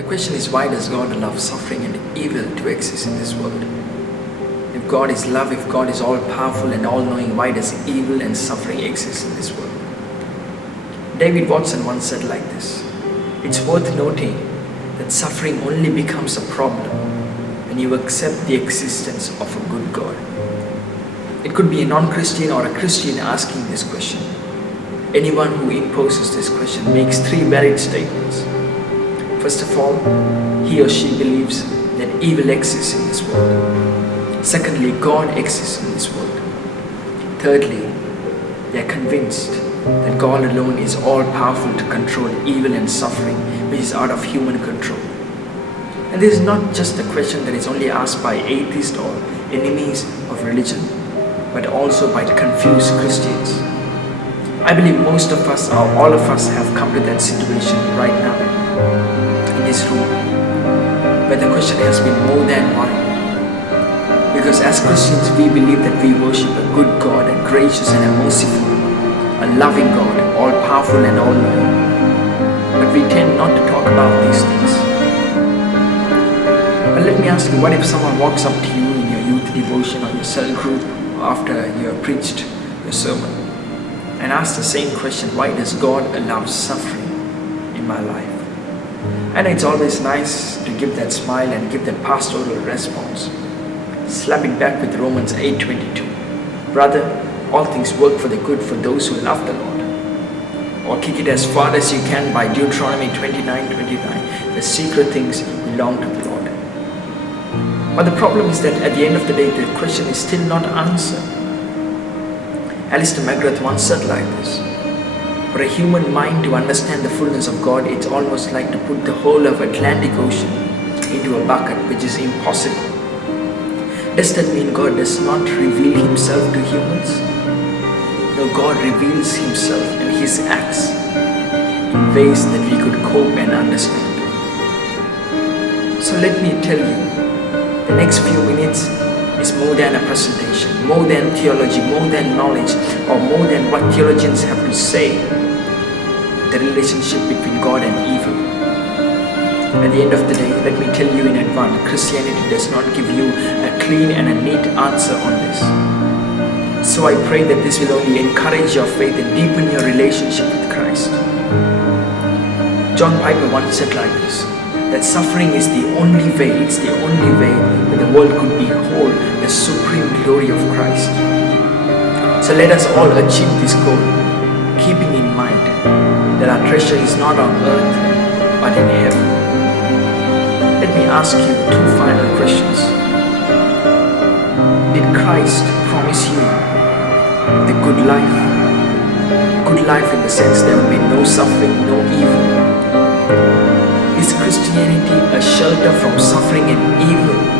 The question is, why does God allow suffering and evil to exist in this world? If God is love, if God is all powerful and all knowing, why does evil and suffering exist in this world? David Watson once said like this: it's worth noting that suffering only becomes a problem when you accept the existence of a good God. It could be a non-Christian or a Christian asking this question. Anyone who imposes this question makes three valid statements. First of all, he or she believes that evil exists in this world. Secondly, God exists in this world. Thirdly, they are convinced that God alone is all powerful to control evil and suffering, which is out of human control. And this is not just a question that is only asked by atheists or enemies of religion, but also by confused Christians. I believe most of us, or all of us, have come to that situation right now in this room, where the question has been more than why. Because as Christians, we believe that we worship a good God, a gracious and a merciful, a loving God, all powerful and all knowing. But we tend not to talk about these things. But let me ask you, what if someone walks up to you in your youth devotion or your cell group after you have preached your sermon and asks the same question: why does God allow suffering in my life? And it's always nice to give that smile and give that pastoral response, slap it back with Romans 8:22. Brother, all things work for the good for those who love the Lord. Or kick it as far as you can by Deuteronomy 29:29. The secret things belong to the Lord. But the problem is that at the end of the day, the question is still not answered. Alistair McGrath once said like this: for a human mind to understand the fullness of God, it's almost like to put the whole of Atlantic Ocean into a bucket, which is impossible. Does that mean God does not reveal himself to humans? No, God reveals himself and his acts in ways that we could cope and understand. So let me tell you, the next few minutes is more than a presentation, more than theology, more than knowledge, or more than what theologians have to say, the relationship between God and evil. At the end of the day, let me tell you in advance, Christianity does not give you a clean and a neat answer on this. So I pray that this will only encourage your faith and deepen your relationship with Christ. John Piper once said like this, that suffering is the only way, it's the only way that the world could behold the supreme glory of Christ. So let us all achieve this goal, keeping in mind that our treasure is not on earth, but in heaven. Let me ask you two final questions. Did Christ promise you the good life? Good life in the sense there will be no suffering, no evil. Is Christianity a shelter from suffering and evil?